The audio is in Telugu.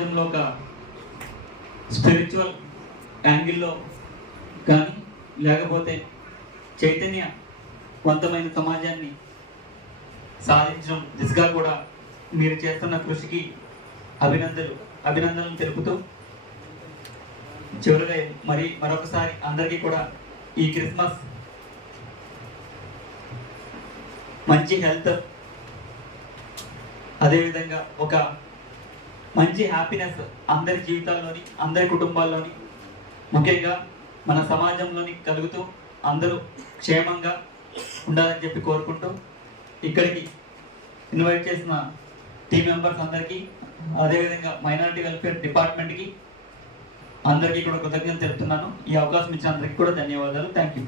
సమాజంలో ఒక స్పిరిచువల్ యాంగిల్లో కానీ లేకపోతే చైతన్యవంతమైన సమాజాన్ని సాధించడం దిశగా కూడా మీరు చేస్తున్న కృషికి అభినందనలు అభినందనలు తెలుపుతూ చివరిగా మరి మరొకసారి అందరికీ కూడా ఈ క్రిస్మస్ మంచి హెల్త్ అదేవిధంగా ఒక మంచి హ్యాపీనెస్ అందరి జీవితాల్లోని అందరి కుటుంబాల్లోని ముఖ్యంగా మన సమాజంలోని కలుగుతూ అందరూ క్షేమంగా ఉండాలని చెప్పి కోరుకుంటూ ఇక్కడికి ఇన్వైట్ చేసిన టీం మెంబర్స్ అందరికీ అదేవిధంగా మైనారిటీ వెల్ఫేర్ డిపార్ట్మెంట్కి అందరికీ కూడా కృతజ్ఞతలు తెలుపుతున్నాను. ఈ అవకాశం ఇచ్చిన అందరికీ కూడా ధన్యవాదాలు. Thank you